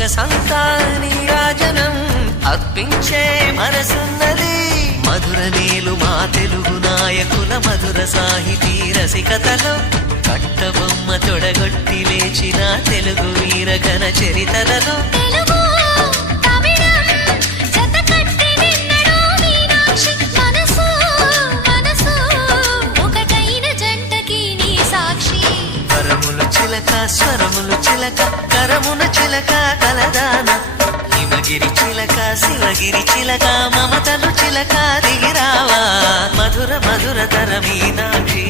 సొగసంతా నీరాజనం అర్పించే మనసున్నది. మధుర నీలు మా తెలుగు నాయకుల మధుర సాహితీ రసికతలో కట్టబొమ్మ తొడగొట్టి లేచిన తెలుగు వీరగణ చరితలలో స్వరములు చిలక కరమున చిలక కలదాన హిమగిరి చిలక శివగిరి చిలక మమతలు చిలక దిగిరావా మధుర మధుర తర మీనాక్షి.